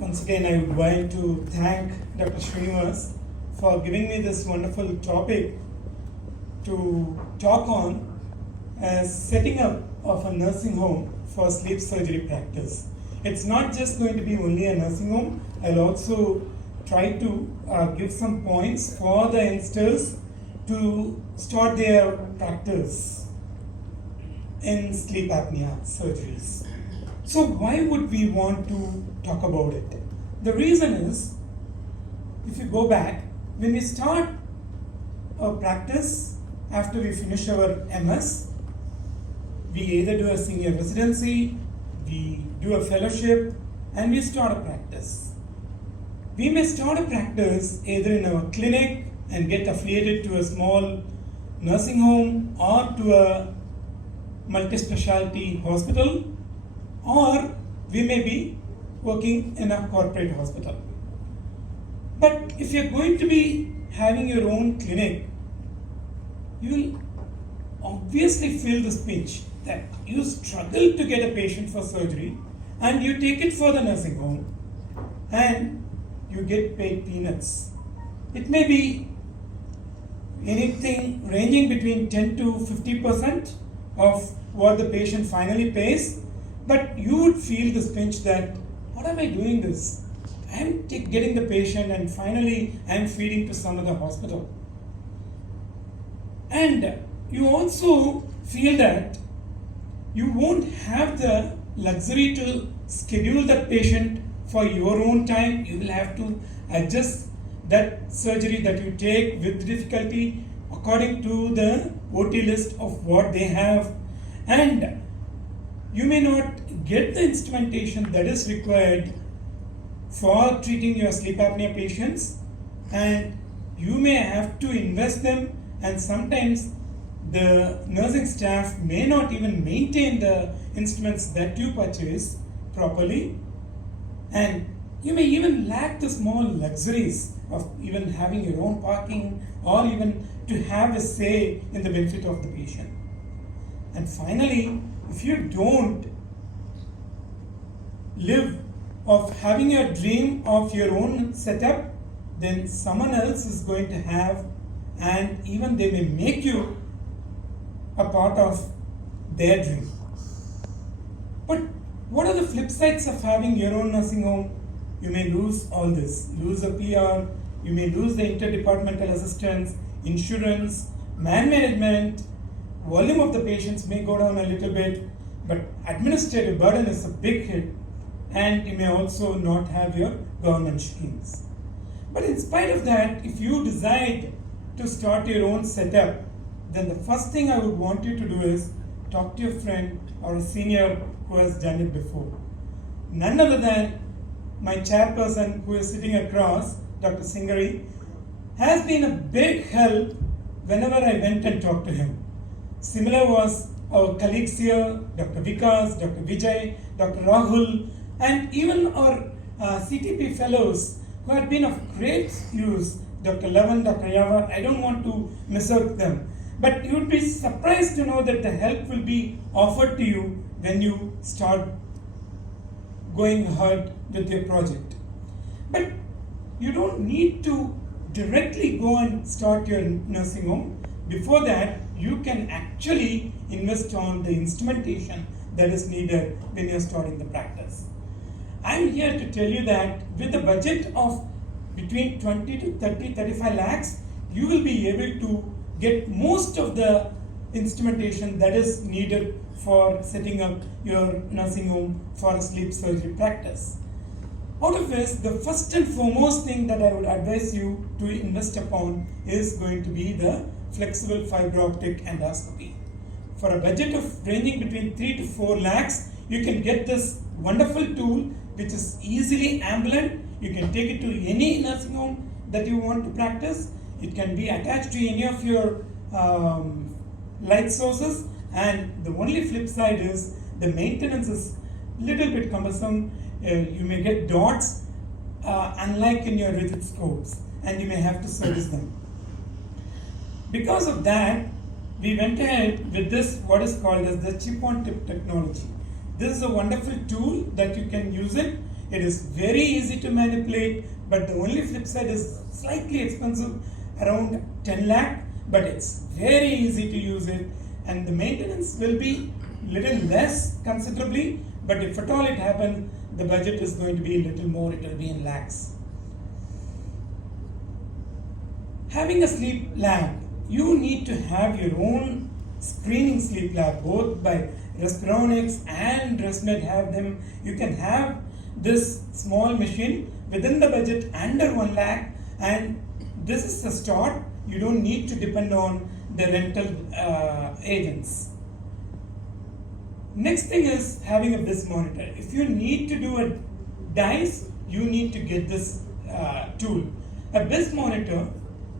Once again, I would like to thank Dr. Srinivas for giving me this wonderful topic to talk on as setting up of a nursing home for sleep surgery practice. It's not just going to be only a nursing home. I'll also try to give some points for the youngsters to start their practice in sleep apnea surgeries. So why would we want to talk about it? The reason is, if you go back, when we start a practice after we finish our MS, we either do a senior residency, we do a fellowship, and we start a practice. We may start a practice either in our clinic and get affiliated to a small nursing home or to a multi-specialty hospital, or we may be working in a corporate hospital. But if you're going to be having your own clinic, you will obviously feel this pinch that you struggle to get a patient for surgery and you take it for the nursing home and you get paid peanuts. It may be anything ranging between 10 to 50% of what the patient finally pays, but you would feel this pinch that, what am I doing this? I'm getting the patient and finally I'm feeding to some other hospital. And you also feel that you won't have the luxury to schedule that patient for your own time. You will have to adjust that surgery that you take with difficulty according to the OT list of what they have. And you may not get the instrumentation that is required for treating your sleep apnea patients, and you may have to invest them, and sometimes the nursing staff may not even maintain the instruments that you purchase properly, and you may even lack the small luxuries of even having your own parking or even to have a say in the benefit of the patient. And finally, if you don't live of having a dream of your own setup, then someone else is going to have, and even they may make you a part of their dream. But what are the flip sides of having your own nursing home? You may lose all this, lose a PR, you may lose the interdepartmental assistance, insurance, man management, volume of the patients may go down a little bit, but administrative burden is a big hit, and you may also not have your government schemes. But in spite of that, if you decide to start your own setup, then the first thing I would want you to do is talk to your friend or a senior who has done it before. None other than my chairperson who is sitting across, Dr. Singari, has been a big help whenever I went and talked to him. Similar was our colleagues here, Dr. Vikas, Dr. Vijay, Dr. Rahul, and even our CTP fellows who had been of great use, Dr. Lavan, Dr. Yava. I don't want to miss out them. But you would be surprised to know that the help will be offered to you when you start going ahead with your project. But you don't need to directly go and start your nursing home. Before that, you can actually invest on the instrumentation that is needed when you're starting the practice. I'm here to tell you that with a budget of between 20 to 30, 35 lakhs, you will be able to get most of the instrumentation that is needed for setting up your nursing home for a sleep surgery practice. Out of this, the first and foremost thing that I would advise you to invest upon is going to be the flexible fiber optic endoscopy. For a budget of ranging between 3 to 4 lakhs, you can get this wonderful tool which is easily ambulant. You can take it to any nursing home that you want to practice. It can be attached to any of your light sources, and the only flip side is the maintenance is little bit cumbersome. You may get dots unlike in your rigid scopes, and you may have to service them. Because of that, we went ahead with this, what is called as the chip-on-tip technology. This is a wonderful tool that you can use it It is very easy to manipulate, but the only flip side is slightly expensive, around 10 lakh, but it's very easy to use it, and the maintenance will be little less considerably, but if at all it happens, the budget is going to be a little more, it will be in lakhs. Having a sleep lab, you need to have your own screening sleep lab, both by Respironics and ResMed have them. You can have this small machine within the budget under 1 lakh, and this is the start. You don't need to depend on the rental agents. Next thing is having a BIS monitor. If you need to do a DICE, you need to get this tool. A BIS monitor,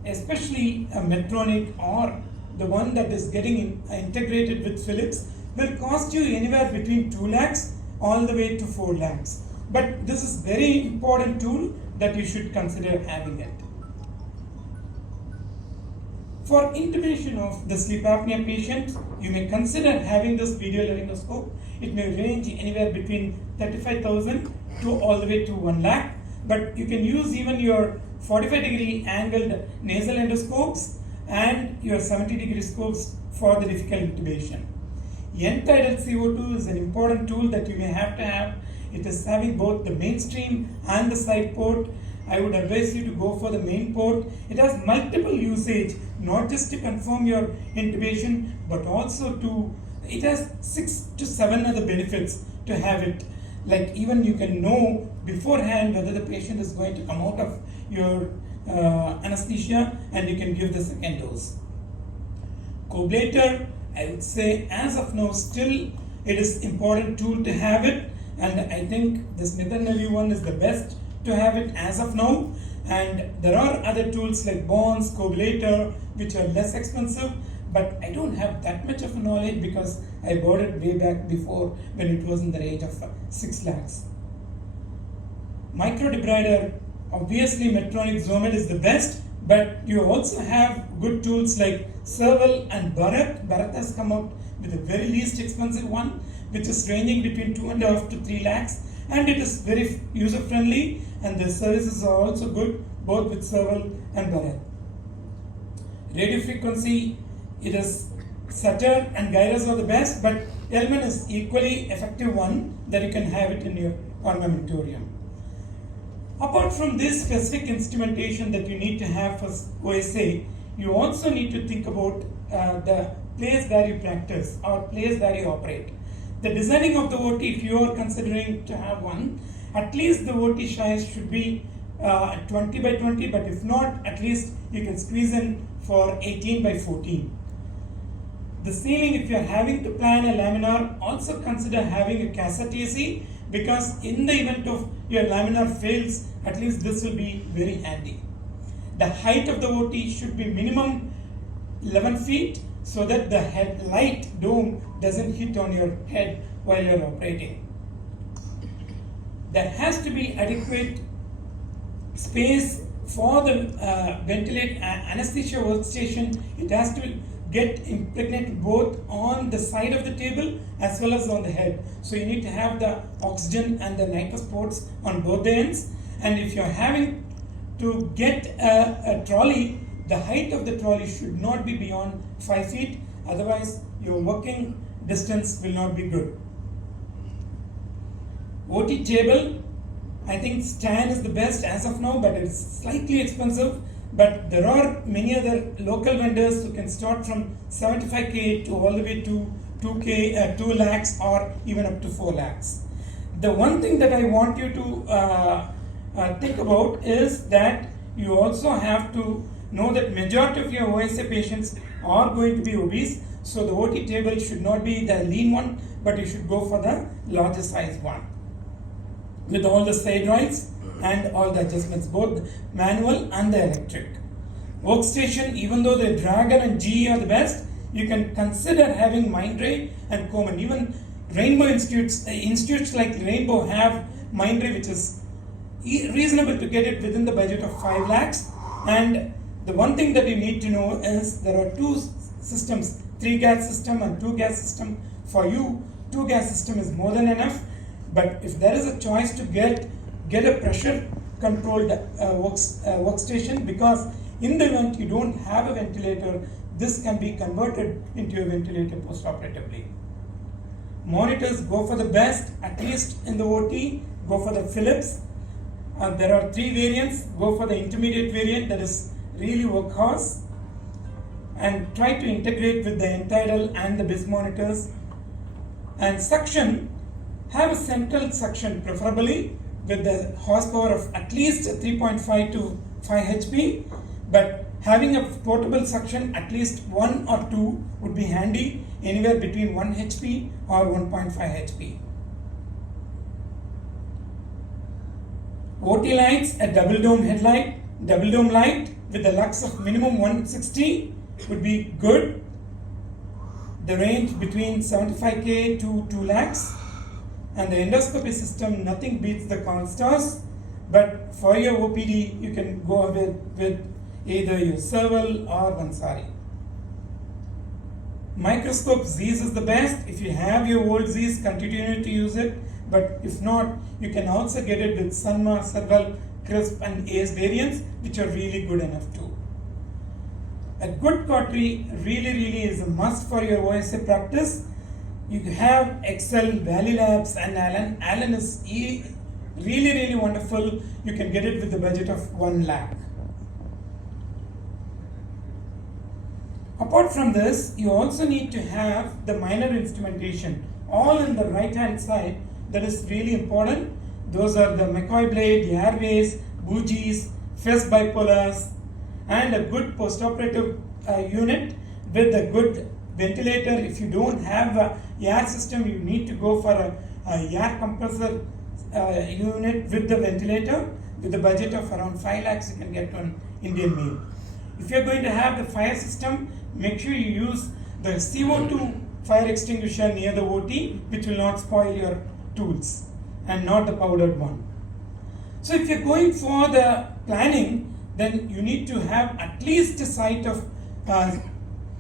especially a Medtronic or the one that is getting integrated with Philips, will cost you anywhere between 2 lakhs all the way to 4 lakhs. But this is very important tool that you should consider having it. For intubation of the sleep apnea patient, you may consider having this video laryngoscope. It may range anywhere between 35,000 to all the way to 1 lakh. But you can use even your 45-degree angled nasal endoscopes and your 70-degree scopes for the difficult intubation. N-tidal CO2 is an important tool that you may have to have. It is having both the mainstream and the side port. I would advise you to go for the main port. It has multiple usage, not just to confirm your intubation, but also it has 6 to 7 other benefits to have it. Like even you can know beforehand whether the patient is going to come out of your anesthesia, and you can give the second dose. Coablator, I would say as of now still it is important tool to have it, and I think the Smith & Nephew one is the best to have it as of now. And there are other tools like Bonds, Coablator, which are less expensive, but I don't have that much of knowledge because I bought it way back before when it was in the range of 6 lakhs. Microdebrider, obviously Medtronic Zomed is the best, but you also have good tools like Serval and Bharat. Bharat has come out with a very least expensive one, which is ranging between 2.5 to 3 lakhs, and it is very user friendly, and the services are also good both with Serval and Bharat. Radio frequency, it is Sutter and Gyrus are the best, but Elman is equally effective one that you can have it in your armamentarium. Apart from this specific instrumentation that you need to have for OSA, you also need to think about the place where you practice or place where you operate. The designing of the OT, if you are considering to have one, at least the OT size should be 20 by 20, but if not, at least you can squeeze in for 18 by 14. The ceiling, if you are having to plan a laminar, also consider having a cassette AC, because in the event of your laminar fails, at least this will be very handy. The height of the OT should be minimum 11 feet so that the head light dome doesn't hit on your head while you're operating. There has to be adequate space for the ventilate anesthesia workstation. It has to get impregnated both on the side of the table as well as on the head. So you need to have the oxygen and the nitrous ports on both the ends. And if you're having to get a trolley, the height of the trolley should not be beyond 5 feet. Otherwise, your working distance will not be good. OT table, I think Stan is the best as of now, but it's slightly expensive. But there are many other local vendors who can start from 75k to all the way to 2 lakhs or even up to 4 lakhs. The one thing that I want you to think about is that you also have to know that majority of your OSA patients are going to be obese. So the OT table should not be the lean one, but you should go for the larger size one with all the side rails and all the adjustments, both manual and the electric. Workstation, even though the Dragon and GE are the best, you can consider having Mindray and Common. Even Rainbow institutes like Rainbow have Mindray, which is reasonable to get it within the budget of 5 lakhs. And the one thing that you need to know is there are 2 systems, 3 gas system and 2 gas system. For you, 2 gas system is more than enough. But if there is a choice to get get a pressure controlled workstation, because in the event you don't have a ventilator, this can be converted into a ventilator post-operatively. Monitors, go for the best, at least in the OT, go for the Philips. There are 3 variants, go for the intermediate variant, that is really workhorse, and try to integrate with the end-tidal and the BIS monitors. And suction, have a central suction preferably with the horsepower of at least 3.5 to 5 HP, but having a portable suction, at least 1 or 2 would be handy, anywhere between 1 HP or 1.5 HP. OT lights, a double dome headlight, double dome light with a lux of minimum 160 would be good. The range between 75k to 2 lakhs. And the endoscopy system, nothing beats the Constars, but for your OPD you can go with either your Serval or Vansari. Microscope, Zeiss is the best. If you have your old Zeiss, continue to use it, but if not, you can also get it with Sanma, Serval, Crisp and ACE variants, which are really good enough too. A good cautery really is a must for your OSA practice. You have Excel, Valley Labs and Allen. Allen is really wonderful. You can get it with the budget of 1 lakh. Apart from this, you also need to have the minor instrumentation, all in the right hand side. That is really important. Those are the McCoy blade, the airways, bougies, Fez bipolars, and a good postoperative unit with a good ventilator. If you don't have a air system, you need to go for a air compressor unit with the ventilator. With a budget of around 5 lakhs, you can get one Indian made. If you're going to have the fire system, make sure you use the CO2 fire extinguisher near the OT, which will not spoil your tools, and not the powdered one. So if you're going for the planning, then you need to have at least a site of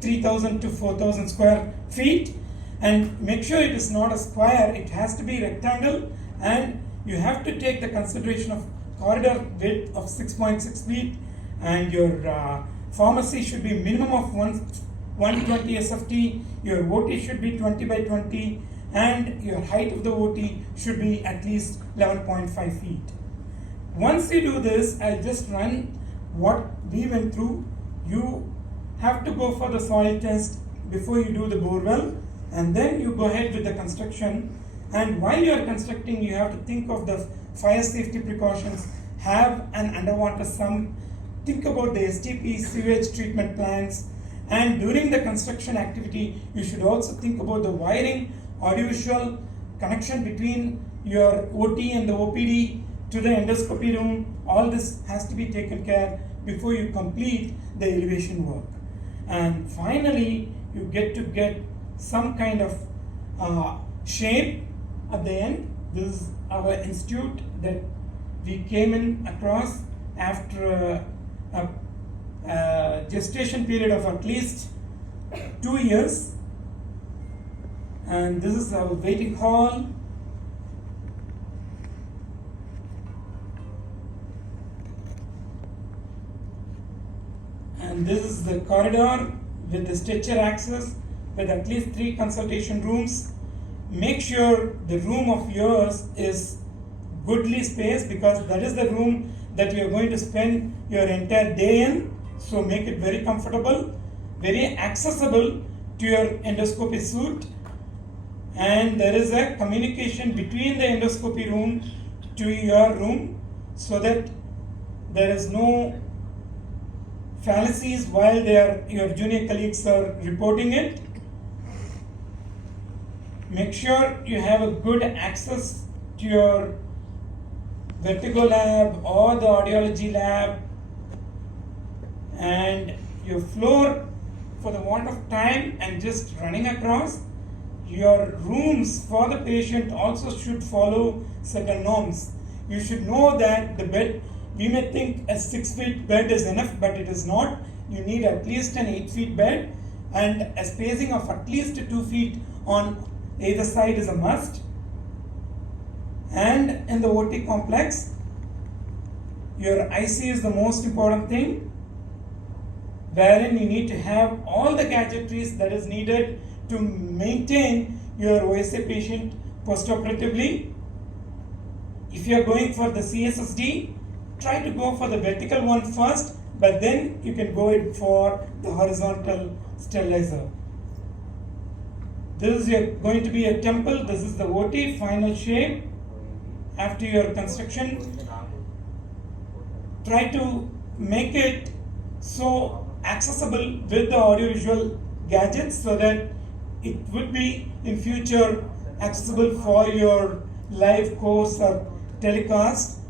3,000 to 4,000 square feet, and make sure it is not a square, it has to be rectangle, and you have to take the consideration of corridor width of 6.6 feet, and your pharmacy should be minimum of 120 SFT, your OT should be 20 by 20, and your height of the OT should be at least 11.5 feet. Once you do this, I'll just run what we went through. You have to go for the soil test before you do the bore well, and then you go ahead with the construction. And while you are constructing, you have to think of the fire safety precautions, have an underwater sump, think about the STP sewage treatment plants, and during the construction activity, you should also think about the wiring, audiovisual connection between your OT and the OPD to the endoscopy room. All this has to be taken care before you complete the elevation work. And finally, you get some kind of shape at the end. This is our institute that we came in across after a gestation period of at least 2 years. And this is our waiting hall. And this is the corridor with the stretcher access with at least 3 consultation rooms. Make sure the room of yours is goodly spaced, because that is the room that you are going to spend your entire day in. So make it very comfortable, very accessible to your endoscopy suite. And there is a communication between the endoscopy room to your room, so that there is no fallacies while your junior colleagues are reporting it. Make sure you have a good access to your vertigo lab or the audiology lab, and your floor, for the want of time and just running across, your rooms for the patient also should follow certain norms. You should know that the bed, we may think a 6 feet bed is enough, but it is not. You need at least an 8 feet bed, and a spacing of at least 2 feet on either side is a must. And in the OT complex, your IC is the most important thing, wherein you need to have all the gadgetries that is needed to maintain your OSA patient postoperatively. If you are going for the CSSD, try to go for the vertical one first, but then you can go in for the horizontal sterilizer. This is going to be a temple. This is the OT final shape. After your construction, try to make it so accessible with the audiovisual gadgets so that it would be in future accessible for your live course or telecast.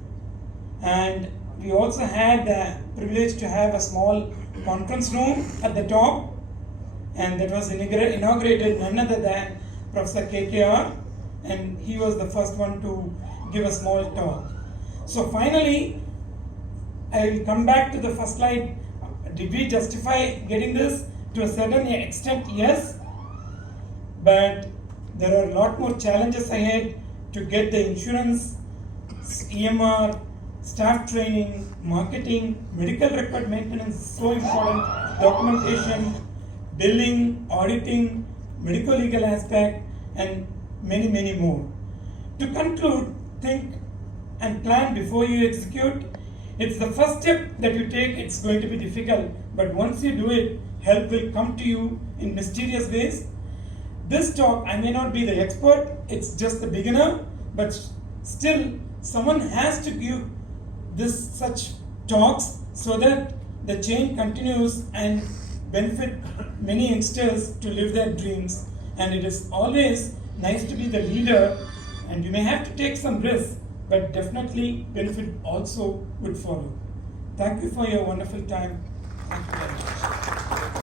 And we also had the privilege to have a small conference room at the top, and that was inaugurated none other than Professor KKR, and he was the first one to give a small talk. So finally, I will come back to the first slide. Did we justify getting this? To a certain extent, yes, but there are a lot more challenges ahead to get the insurance, EMR, staff training, marketing, medical record maintenance is so important, documentation, billing, auditing, medical legal aspect, and many, many more. To conclude, think and plan before you execute. It's the first step that you take. It's going to be difficult, but once you do it, help will come to you in mysterious ways. This talk, I may not be the expert, it's just the beginner, but still someone has to give such talks so that the chain continues and benefit many youngsters to live their dreams. And it is always nice to be the leader, and you may have to take some risks, but definitely benefit also would follow. Thank you for your wonderful time. Thank you very much.